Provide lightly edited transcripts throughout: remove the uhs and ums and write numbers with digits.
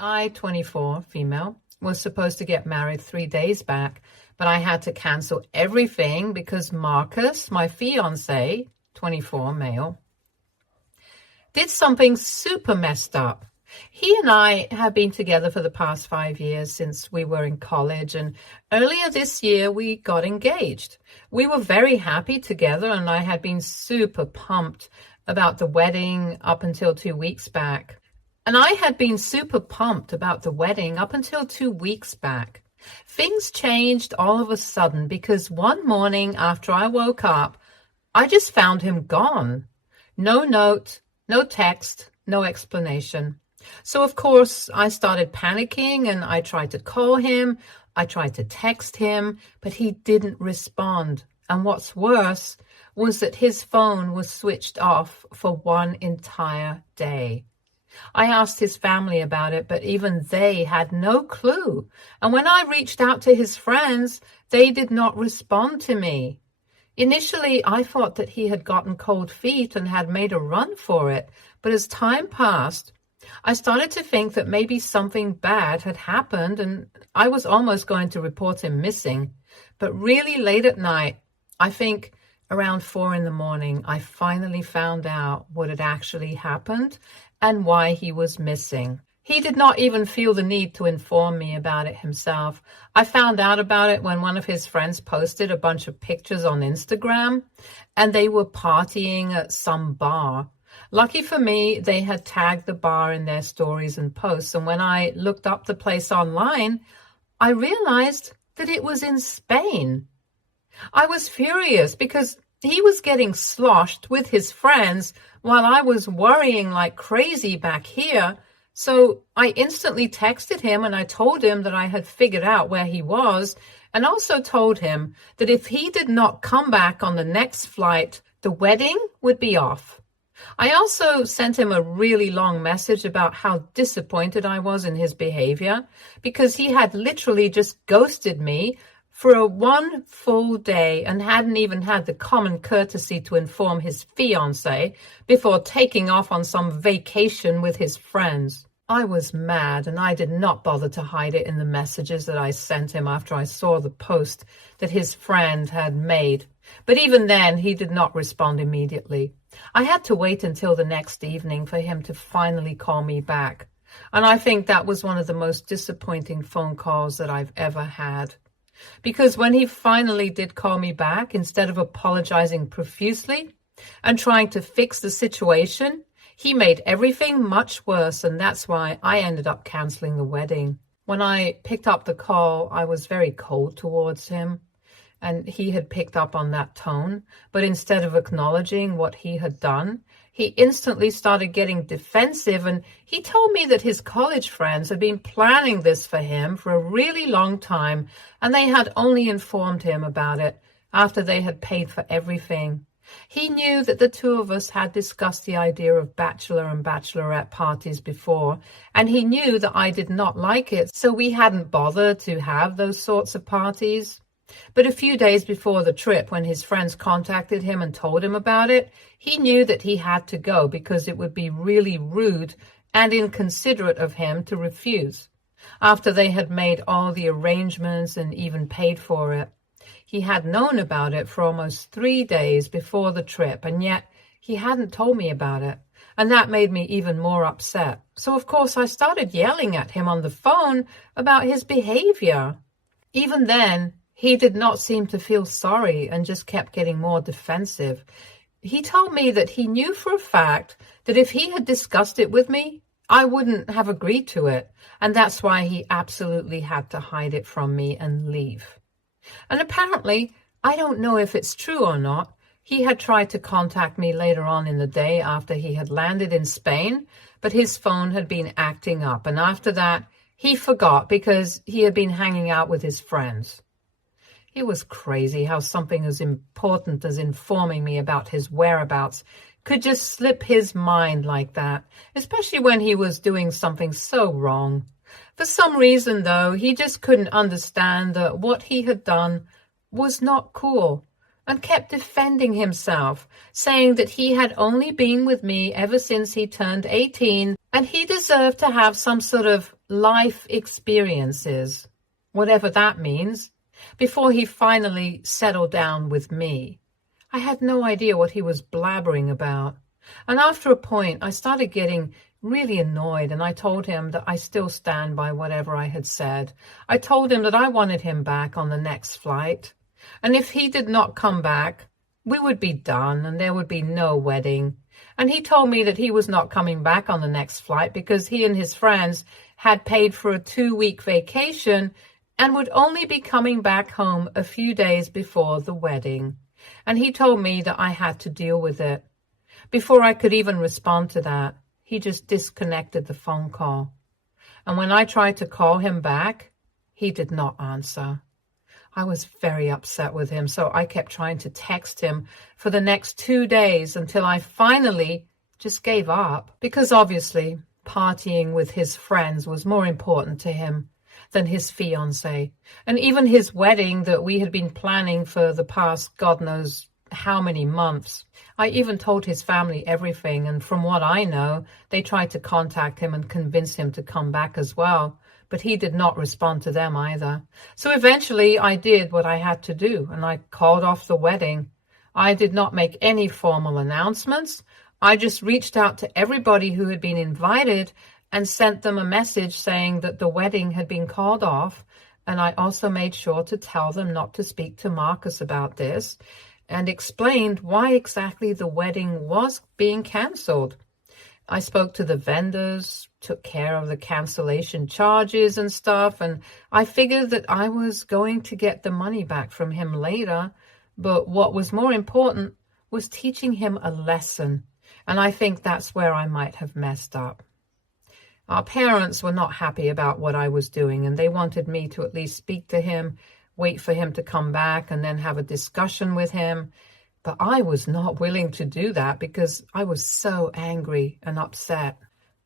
I, 24, female, was supposed to get married 3 days back, but I had to cancel everything because Marcus, my fiancé, 24, male, did something super messed up. He and I have been together for the past 5 years since we were in college, and earlier this year we got engaged. We were very happy together, and I had been super pumped about the wedding up until 2 weeks back. Things changed all of a sudden because one morning after I woke up, I just found him gone. No note, no text, no explanation. So of course I started panicking and I tried to call him, I tried to text him, but he didn't respond. And what's worse was that his phone was switched off for one entire day. I asked his family about it, but even they had no clue. And when I reached out to his friends, they did not respond to me. Initially, I thought that he had gotten cold feet and had made a run for it. But as time passed, I started to think that maybe something bad had happened and I was almost going to report him missing. But really late at night, I think around 4 a.m, I finally found out what had actually happened and why he was missing. He did not even feel the need to inform me about it himself. I found out about it when one of his friends posted a bunch of pictures on Instagram, and they were partying at some bar. Lucky for me, they had tagged the bar in their stories and posts, and when I looked up the place online, I realized that it was in Spain. I was furious because he was getting sloshed with his friends while I was worrying like crazy back here. So I instantly texted him and I told him that I had figured out where he was, and also told him that if he did not come back on the next flight, the wedding would be off. I also sent him a really long message about how disappointed I was in his behavior because he had literally just ghosted me for one full day and hadn't even had the common courtesy to inform his fiancé before taking off on some vacation with his friends. I was mad and I did not bother to hide it in the messages that I sent him after I saw the post that his friend had made. But even then, he did not respond immediately. I had to wait until the next evening for him to finally call me back. And I think that was one of the most disappointing phone calls that I've ever had. Because when he finally did call me back, instead of apologizing profusely and trying to fix the situation, he made everything much worse, and that's why I ended up canceling the wedding. When I picked up the call, I was very cold towards him, and he had picked up on that tone. But instead of acknowledging what he had done, he instantly started getting defensive, and he told me that his college friends had been planning this for him for a really long time, and they had only informed him about it after they had paid for everything. He knew that the two of us had discussed the idea of bachelor and bachelorette parties before, and he knew that I did not like it, so we hadn't bothered to have those sorts of parties. But a few days before the trip, when his friends contacted him and told him about it, he knew that he had to go because it would be really rude and inconsiderate of him to refuse. After they had made all the arrangements and even paid for it. He had known about it for almost 3 days before the trip, and yet he hadn't told me about it. And that made me even more upset. So of course I started yelling at him on the phone about his behavior. Even then, he did not seem to feel sorry and just kept getting more defensive. He told me that he knew for a fact that if he had discussed it with me, I wouldn't have agreed to it. And that's why he absolutely had to hide it from me and leave. And apparently, I don't know if it's true or not, he had tried to contact me later on in the day after he had landed in Spain, but his phone had been acting up. And after that, he forgot because he had been hanging out with his friends. It was crazy how something as important as informing me about his whereabouts could just slip his mind like that, especially when he was doing something so wrong. For some reason, though, he just couldn't understand that what he had done was not cool and kept defending himself, saying that he had only been with me ever since he turned 18 and he deserved to have some sort of life experiences, whatever that means, before he finally settled down with me. I had no idea what he was blabbering about. And after a point, I started getting really annoyed, and I told him that I still stand by whatever I had said. I told him that I wanted him back on the next flight. And if he did not come back, we would be done and there would be no wedding. And he told me that he was not coming back on the next flight because he and his friends had paid for a 2-week vacation and would only be coming back home a few days before the wedding. And he told me that I had to deal with it. Before I could even respond to that, he just disconnected the phone call. And when I tried to call him back, he did not answer. I was very upset with him, so I kept trying to text him for the next 2 days until I finally just gave up. Because obviously, partying with his friends was more important to him than his fiancé. And even his wedding that we had been planning for the past God knows how many months. I even told his family everything, and from what I know, they tried to contact him and convince him to come back as well. But he did not respond to them either. So eventually I did what I had to do, and I called off the wedding. I did not make any formal announcements. I just reached out to everybody who had been invited and sent them a message saying that the wedding had been called off. And I also made sure to tell them not to speak to Marcus about this, and explained why exactly the wedding was being cancelled. I spoke to the vendors, took care of the cancellation charges and stuff, and I figured that I was going to get the money back from him later. But what was more important was teaching him a lesson, and I think that's where I might have messed up. Our parents were not happy about what I was doing, and they wanted me to at least speak to him, wait for him to come back, and then have a discussion with him. But I was not willing to do that because I was so angry and upset.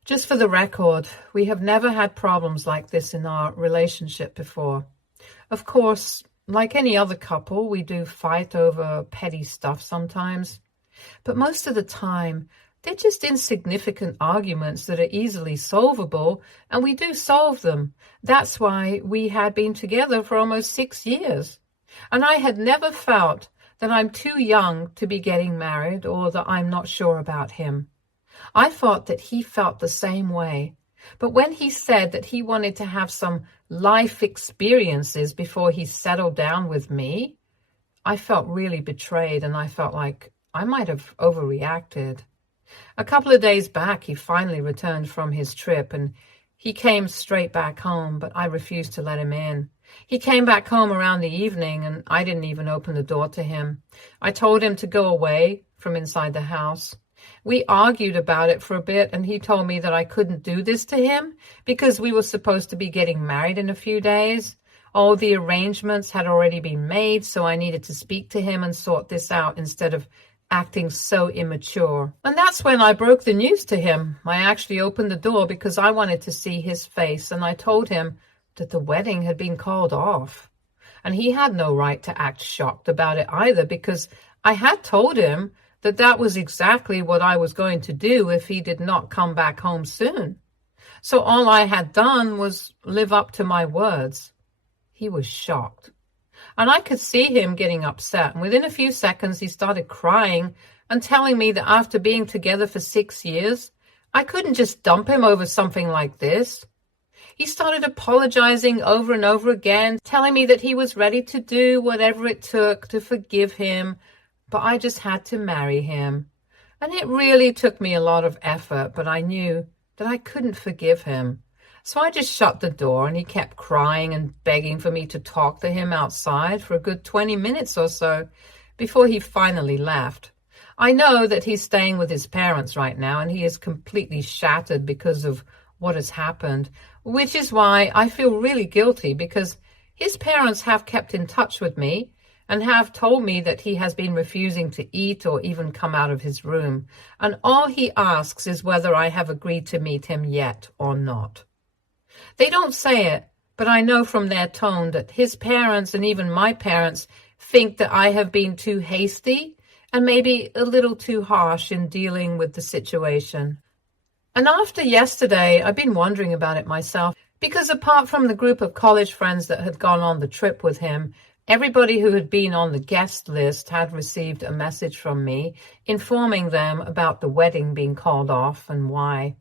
Just for the record, we have never had problems like this in our relationship before. Of course, like any other couple, we do fight over petty stuff sometimes. But most of the time, they're just insignificant arguments that are easily solvable, and we do solve them. That's why we had been together for almost 6 years. And I had never felt that I'm too young to be getting married or that I'm not sure about him. I thought that he felt the same way. But when he said that he wanted to have some life experiences before he settled down with me, I felt really betrayed, and I felt like I might have overreacted. A couple of days back, he finally returned from his trip, and he came straight back home, but I refused to let him in. He came back home around the evening, and I didn't even open the door to him. I told him to go away from inside the house. We argued about it for a bit, and he told me that I couldn't do this to him because we were supposed to be getting married in a few days. All the arrangements had already been made, so I needed to speak to him and sort this out instead of acting so immature. And that's when I broke the news to him. I actually opened the door because I wanted to see his face, and I told him that the wedding had been called off. And he had no right to act shocked about it either, because I had told him that that was exactly what I was going to do if he did not come back home soon. So all I had done was live up to my words. He was shocked. And I could see him getting upset. And within a few seconds, he started crying and telling me that after being together for 6 years, I couldn't just dump him over something like this. He started apologizing over and over again, telling me that he was ready to do whatever it took to forgive him, but I just had to marry him. And it really took me a lot of effort, but I knew that I couldn't forgive him. So I just shut the door, and he kept crying and begging for me to talk to him outside for a good 20 minutes or so before he finally left. I know that he's staying with his parents right now, and he is completely shattered because of what has happened, which is why I feel really guilty, because his parents have kept in touch with me and have told me that he has been refusing to eat or even come out of his room. And all he asks is whether I have agreed to meet him yet or not. They don't say it, but I know from their tone that his parents and even my parents think that I have been too hasty and maybe a little too harsh in dealing with the situation. And after yesterday, I've been wondering about it myself, Because apart from the group of college friends that had gone on the trip with him, everybody who had been on the guest list had received a message from me informing them about the wedding being called off and why.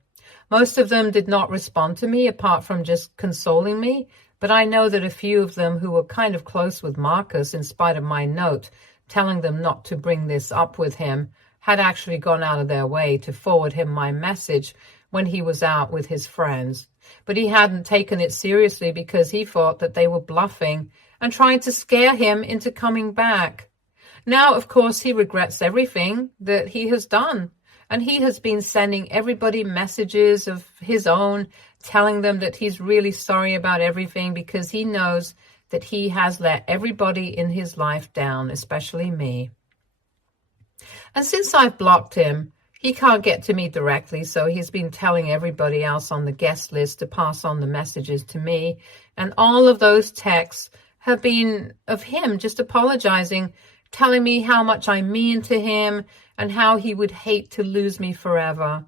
Most of them did not respond to me apart from just consoling me, but I know that a few of them who were kind of close with Marcus in spite of my note telling them not to bring this up with him had actually gone out of their way to forward him my message when he was out with his friends. But he hadn't taken it seriously because he thought that they were bluffing and trying to scare him into coming back. Now, of course, he regrets everything that he has done. And he has been sending everybody messages of his own, telling them that he's really sorry about everything because he knows that he has let everybody in his life down, especially me. And since I've blocked him, he can't get to me directly, so he's been telling everybody else on the guest list to pass on the messages to me. And all of those texts have been of him just apologizing, telling me how much I mean to him and how he would hate to lose me forever.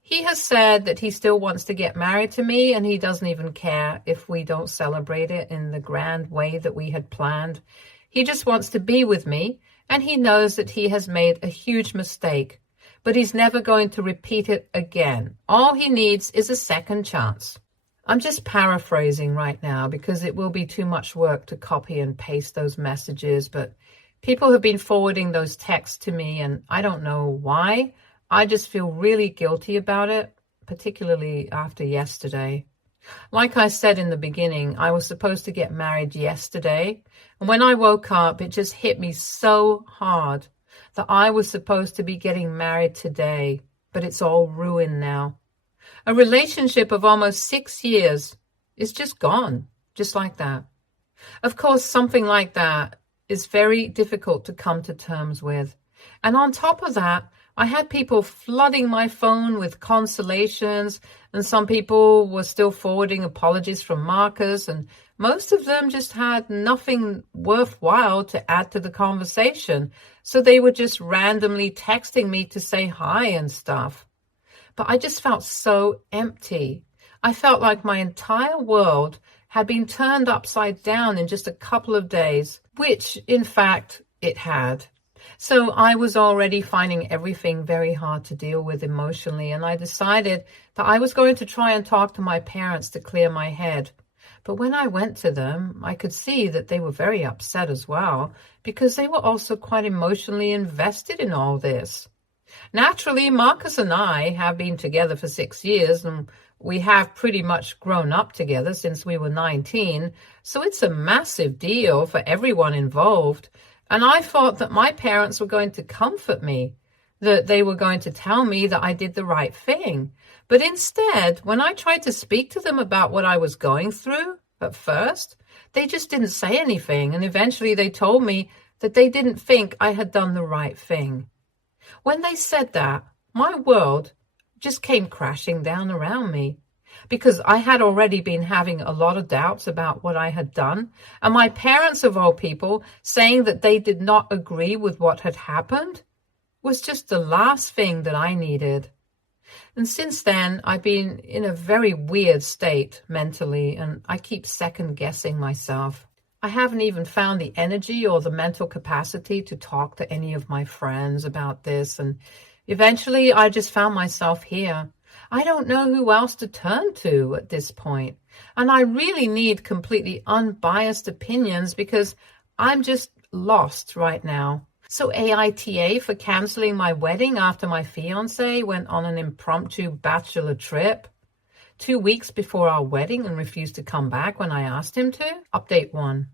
He has said that he still wants to get married to me, and he doesn't even care if we don't celebrate it in the grand way that we had planned. He just wants to be with me, and he knows that he has made a huge mistake, but he's never going to repeat it again. All he needs is a second chance. I'm just paraphrasing right now because it will be too much work to copy and paste those messages, but people have been forwarding those texts to me, and I don't know why. I just feel really guilty about it, particularly after yesterday. Like I said in the beginning, I was supposed to get married yesterday, and when I woke up, it just hit me so hard that I was supposed to be getting married today, but it's all ruined now. A relationship of almost 6 years is just gone, just like that. Of course, something like that is very difficult to come to terms with. And on top of that, I had people flooding my phone with consolations, and some people were still forwarding apologies from Marcus, and most of them just had nothing worthwhile to add to the conversation. So they were just randomly texting me to say hi and stuff. But I just felt so empty. I felt like my entire world had been turned upside down in just a couple of days, which, in fact, it had. So I was already finding everything very hard to deal with emotionally, and I decided that I was going to try and talk to my parents to clear my head. But when I went to them, I could see that they were very upset as well, because they were also quite emotionally invested in all this. Naturally, Marcus and I have been together for 6 years, and we have pretty much grown up together since we were 19, so it's a massive deal for everyone involved. And I thought that my parents were going to comfort me, that they were going to tell me that I did the right thing. But instead, when I tried to speak to them about what I was going through at first, they just didn't say anything, and eventually they told me that they didn't think I had done the right thing. When they said that, my world just came crashing down around me, because I had already been having a lot of doubts about what I had done, and my parents, of all people, saying that they did not agree with what had happened was just the last thing that I needed. And since then, I've been in a very weird state mentally, and I keep second-guessing myself. I haven't even found the energy or the mental capacity to talk to any of my friends about this, and eventually I just found myself here. I don't know who else to turn to at this point, and I really need completely unbiased opinions because I'm just lost right now. So AITA for canceling my wedding after my fiancé went on an impromptu bachelor trip 2 weeks before our wedding and refused to come back when I asked him to. Update 1.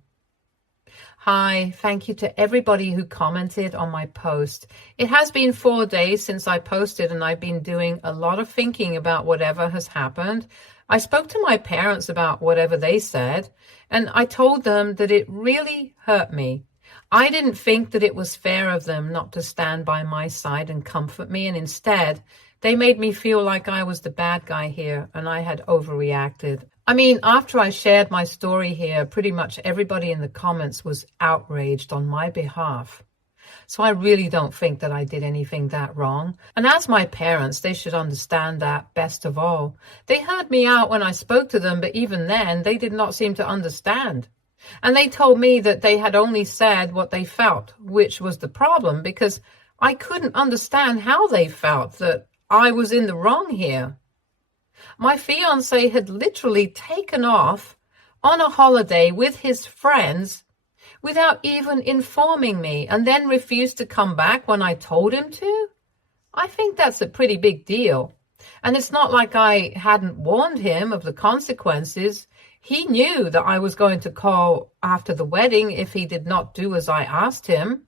Hi, thank you to everybody who commented on my post. It has been 4 days since I posted, and I've been doing a lot of thinking about whatever has happened. I spoke to my parents about whatever they said, and I told them that it really hurt me. I didn't think that it was fair of them not to stand by my side and comfort me, and instead, they made me feel like I was the bad guy here and I had overreacted. I mean, after I shared my story here, pretty much everybody in the comments was outraged on my behalf. So I really don't think that I did anything that wrong. And as my parents, they should understand that best of all. They heard me out when I spoke to them, but even then, they did not seem to understand. And they told me that they had only said what they felt, which was the problem, because I couldn't understand how they felt, that I was in the wrong here. My fiancé had literally taken off on a holiday with his friends without even informing me, and then refused to come back when I told him to. I think that's a pretty big deal. And it's not like I hadn't warned him of the consequences. He knew that I was going to call after the wedding if he did not do as I asked him.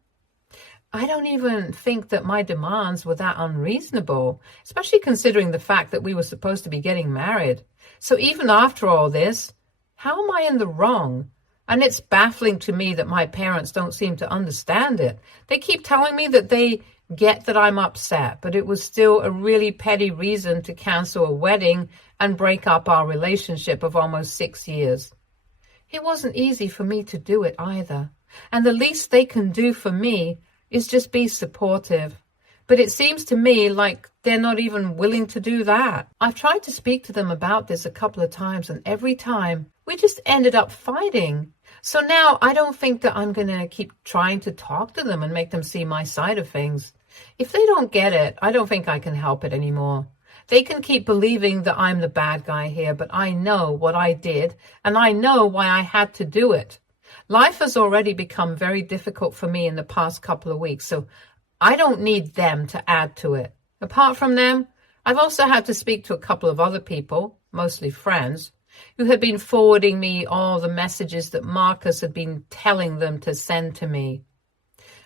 I don't even think that my demands were that unreasonable, especially considering the fact that we were supposed to be getting married. So even after all this, how am I in the wrong? And it's baffling to me that my parents don't seem to understand it. They keep telling me that they get that I'm upset, but it was still a really petty reason to cancel a wedding and break up our relationship of almost 6 years. It wasn't easy for me to do it either. And the least they can do for me is just be supportive. But it seems to me like they're not even willing to do that. I've tried to speak to them about this a couple of times, and every time we just ended up fighting. So now I don't think that I'm going to keep trying to talk to them and make them see my side of things. If they don't get it, I don't think I can help it anymore. They can keep believing that I'm the bad guy here, but I know what I did, and I know why I had to do it. Life has already become very difficult for me in the past couple of weeks, so I don't need them to add to it. Apart from them, I've also had to speak to a couple of other people, mostly friends, who had been forwarding me all the messages that Marcus had been telling them to send to me.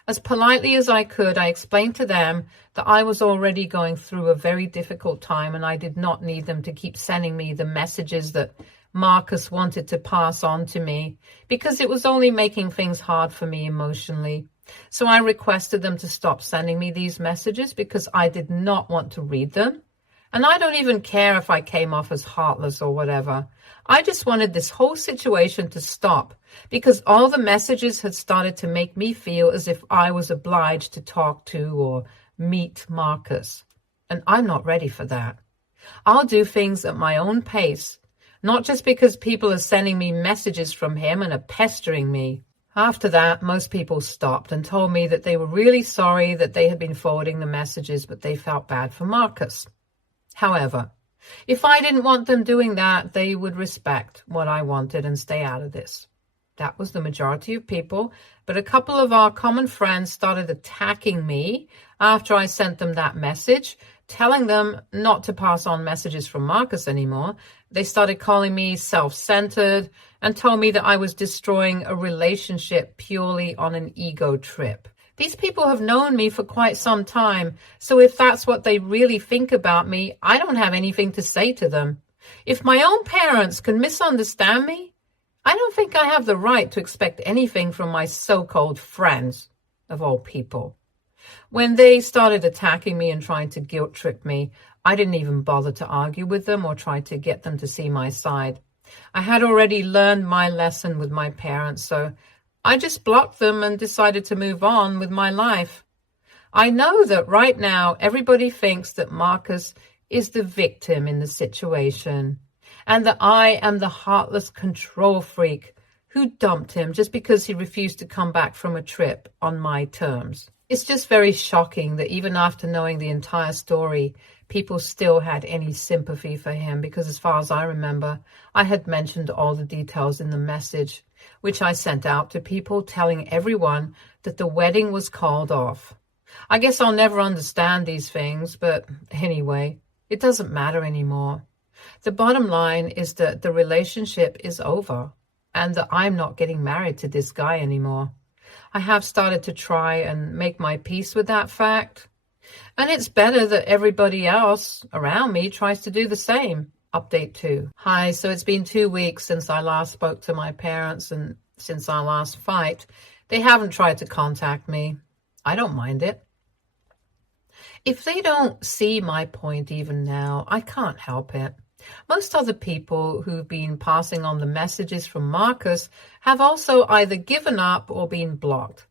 As politely as I could, I explained to them that I was already going through a very difficult time and I did not need them to keep sending me the messages that Marcus wanted to pass on to me, because it was only making things hard for me emotionally. So I requested them to stop sending me these messages because I did not want to read them. And I don't even care if I came off as heartless or whatever. I just wanted this whole situation to stop because all the messages had started to make me feel as if I was obliged to talk to or meet Marcus. And I'm not ready for that. I'll do things at my own pace, not just because people are sending me messages from him and are pestering me. After that, most people stopped and told me that they were really sorry that they had been forwarding the messages, but they felt bad for Marcus. However, if I didn't want them doing that, they would respect what I wanted and stay out of this. That was the majority of people, but a couple of our common friends started attacking me after I sent them that message, telling them not to pass on messages from Marcus anymore. They started calling me self-centered and told me that I was destroying a relationship purely on an ego trip. These people have known me for quite some time, so if that's what they really think about me, I don't have anything to say to them. If my own parents can misunderstand me, I don't think I have the right to expect anything from my so-called friends, of all people. When they started attacking me and trying to guilt trip me, I didn't even bother to argue with them or try to get them to see my side. I had already learned my lesson with my parents, so I just blocked them and decided to move on with my life. I know that right now everybody thinks that Marcus is the victim in the situation and that I am the heartless control freak who dumped him just because he refused to come back from a trip on my terms. It's just very shocking that even after knowing the entire story, people still had any sympathy for him because as far as I remember, I had mentioned all the details in the message, which I sent out to people telling everyone that the wedding was called off. I guess I'll never understand these things, but anyway, it doesn't matter anymore. The bottom line is that the relationship is over and that I'm not getting married to this guy anymore. I have started to try and make my peace with that fact. And it's better that everybody else around me tries to do the same. Update 2. Hi, so it's been 2 weeks since I last spoke to my parents and since our last fight. They haven't tried to contact me. I don't mind it. If they don't see my point even now, I can't help it. Most other people who've been passing on the messages from Marcus have also either given up or been blocked.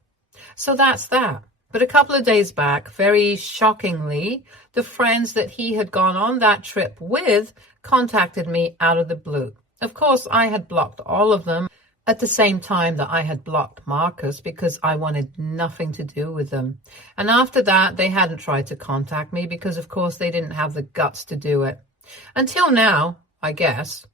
So that's that. But a couple of days back, very shockingly, the friends that he had gone on that trip with contacted me out of the blue. Of course, I had blocked all of them at the same time that I had blocked Marcus because I wanted nothing to do with them. And after that, they hadn't tried to contact me because, of course, they didn't have the guts to do it. Until now, I guess.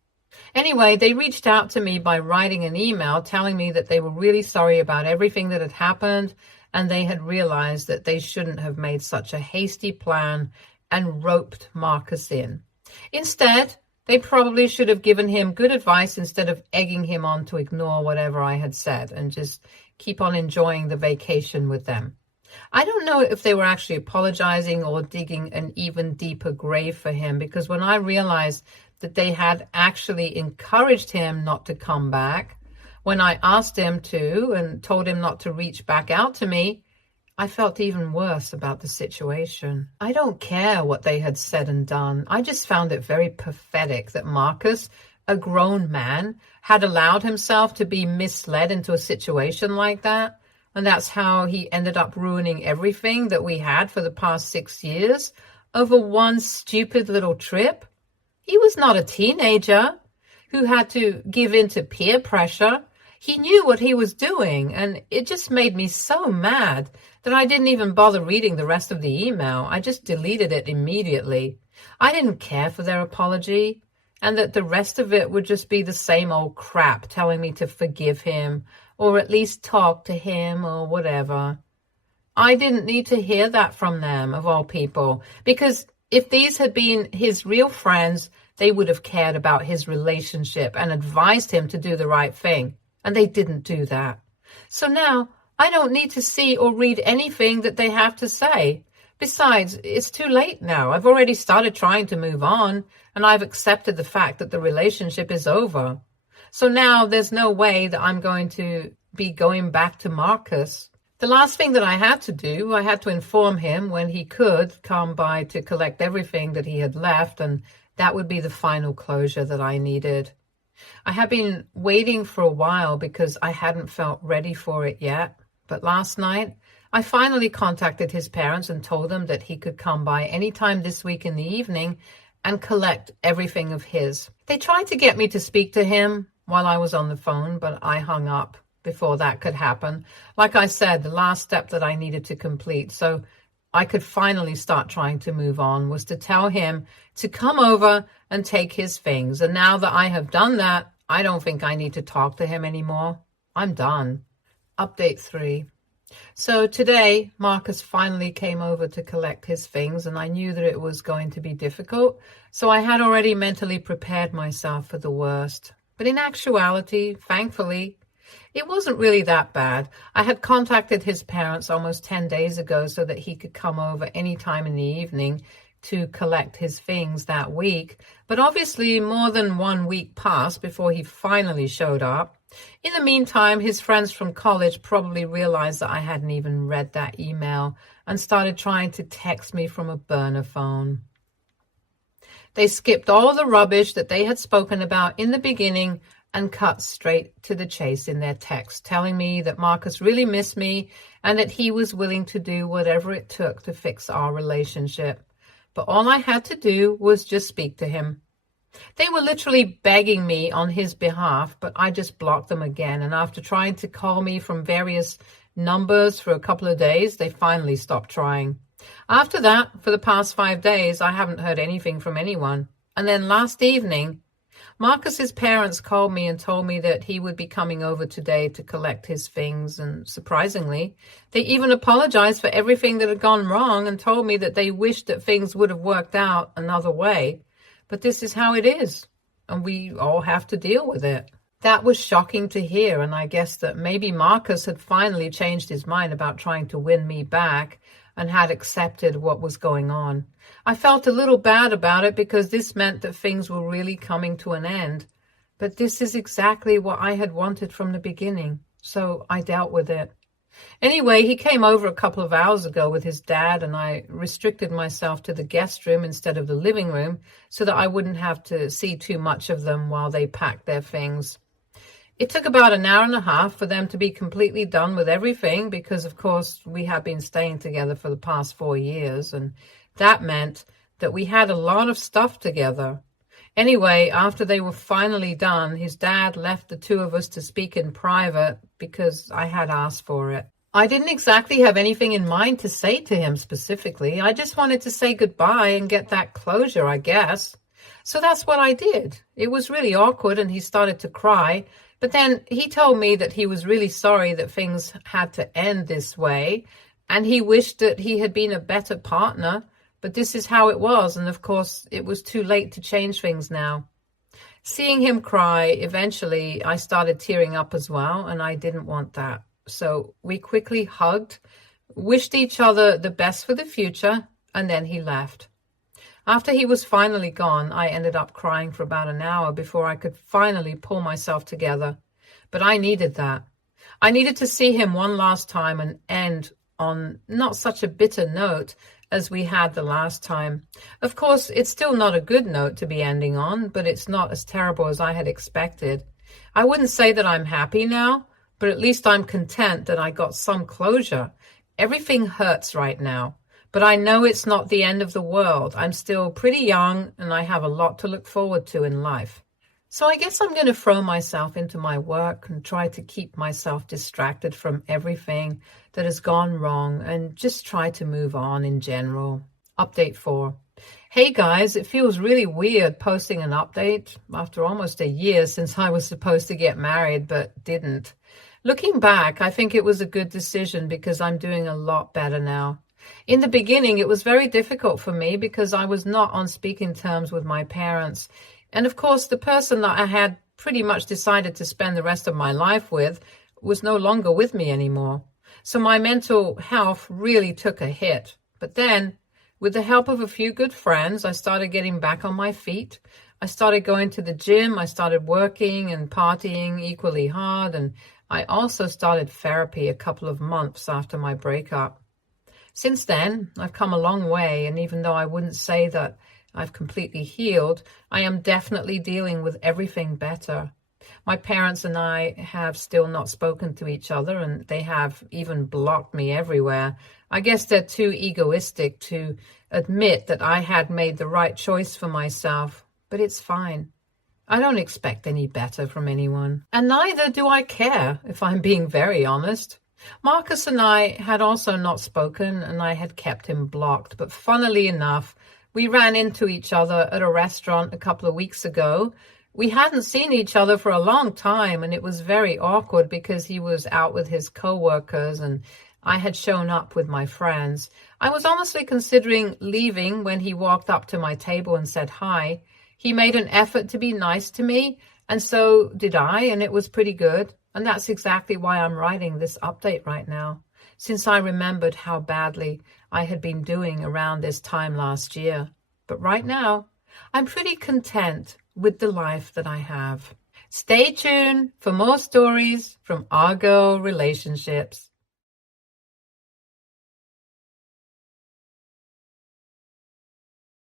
Anyway, they reached out to me by writing an email telling me that they were really sorry about everything that had happened, and they had realized that they shouldn't have made such a hasty plan and roped Marcus in. Instead, they probably should have given him good advice instead of egging him on to ignore whatever I had said and just keep on enjoying the vacation with them. I don't know if they were actually apologizing or digging an even deeper grave for him, because when I realized that they had actually encouraged him not to come back, when I asked him to and told him not to reach back out to me, I felt even worse about the situation. I don't care what they had said and done. I just found it very pathetic that Marcus, a grown man, had allowed himself to be misled into a situation like that. And that's how he ended up ruining everything that we had for the past 6 years over one stupid little trip. He was not a teenager who had to give in to peer pressure. He knew what he was doing, and it just made me so mad that I didn't even bother reading the rest of the email. I just deleted it immediately. I didn't care for their apology, and that the rest of it would just be the same old crap telling me to forgive him or at least talk to him or whatever. I didn't need to hear that from them, of all people, because if these had been his real friends, they would have cared about his relationship and advised him to do the right thing. And they didn't do that. So now I don't need to see or read anything that they have to say. Besides, it's too late now. I've already started trying to move on, and I've accepted the fact that the relationship is over. So now there's no way that I'm going to be going back to Marcus. The last thing that I had to do, I had to inform him when he could come by to collect everything that he had left, and that would be the final closure that I needed. I had been waiting for a while because I hadn't felt ready for it yet. But last night, I finally contacted his parents and told them that he could come by anytime this week in the evening and collect everything of his. They tried to get me to speak to him while I was on the phone, but I hung up before that could happen. Like I said, the last step that I needed to complete so I could finally start trying to move on was to tell him to come over and take his things. And now that I have done that, I don't think I need to talk to him anymore. I'm done. Update 3. So today, Marcus finally came over to collect his things, and I knew that it was going to be difficult. So I had already mentally prepared myself for the worst. But in actuality, thankfully, it wasn't really that bad. I had contacted his parents almost 10 days ago so that he could come over any time in the evening to collect his things that week. But obviously more than 1 week passed before he finally showed up. In the meantime, his friends from college probably realized that I hadn't even read that email and started trying to text me from a burner phone. They skipped all of the rubbish that they had spoken about in the beginning and cut straight to the chase in their text, telling me that Marcus really missed me and that he was willing to do whatever it took to fix our relationship. But all I had to do was just speak to him. They were literally begging me on his behalf, but I just blocked them again. And after trying to call me from various numbers for a couple of days, they finally stopped trying. After that, for the past 5 days, I haven't heard anything from anyone. And then last evening, Marcus's parents called me and told me that he would be coming over today to collect his things. And surprisingly, they even apologized for everything that had gone wrong and told me that they wished that things would have worked out another way. But this is how it is, and we all have to deal with it. That was shocking to hear, and I guess that maybe Marcus had finally changed his mind about trying to win me back and had accepted what was going on. I felt a little bad about it because this meant that things were really coming to an end. But this is exactly what I had wanted from the beginning, so I dealt with it. Anyway, he came over a couple of hours ago with his dad, and I restricted myself to the guest room instead of the living room so that I wouldn't have to see too much of them while they packed their things. It took about an hour and a half for them to be completely done with everything because, of course, we had been staying together for the past 4 years, and that meant that we had a lot of stuff together. Anyway, after they were finally done, his dad left the two of us to speak in private because I had asked for it. I didn't exactly have anything in mind to say to him specifically. I just wanted to say goodbye and get that closure, I guess. So that's what I did. It was really awkward and he started to cry. But then he told me that he was really sorry that things had to end this way, and he wished that he had been a better partner, but this is how it was, and of course it was too late to change things now. Seeing him cry, eventually I started tearing up as well, and I didn't want that. So we quickly hugged, wished each other the best for the future, and then he left. After he was finally gone, I ended up crying for about an hour before I could finally pull myself together. But I needed that. I needed to see him one last time and end on not such a bitter note as we had the last time. Of course, it's still not a good note to be ending on, but it's not as terrible as I had expected. I wouldn't say that I'm happy now, but at least I'm content that I got some closure. Everything hurts right now. But I know it's not the end of the world. I'm still pretty young and I have a lot to look forward to in life. So I guess I'm going to throw myself into my work and try to keep myself distracted from everything that has gone wrong and just try to move on in general. Update 4. Hey guys, it feels really weird posting an update after almost a year since I was supposed to get married but didn't. Looking back, I think it was a good decision because I'm doing a lot better now. In the beginning, it was very difficult for me because I was not on speaking terms with my parents. And of course, the person that I had pretty much decided to spend the rest of my life with was no longer with me anymore. So my mental health really took a hit. But then, with the help of a few good friends, I started getting back on my feet. I started going to the gym. I started working and partying equally hard. And I also started therapy a couple of months after my breakup. Since then, I've come a long way, and even though I wouldn't say that I've completely healed, I am definitely dealing with everything better. My parents and I have still not spoken to each other, and they have even blocked me everywhere. I guess they're too egoistic to admit that I had made the right choice for myself, but it's fine. I don't expect any better from anyone, and neither do I care, if I'm being very honest. Marcus and I had also not spoken, and I had kept him blocked. But funnily enough, we ran into each other at a restaurant a couple of weeks ago. We hadn't seen each other for a long time, and it was very awkward because he was out with his co-workers and I had shown up with my friends. I was honestly considering leaving when he walked up to my table and said hi. He made an effort to be nice to me, and so did I, and it was pretty good. And that's exactly why I'm writing this update right now, since I remembered how badly I had been doing around this time last year. But right now, I'm pretty content with the life that I have. Stay tuned for more stories from our girl relationships.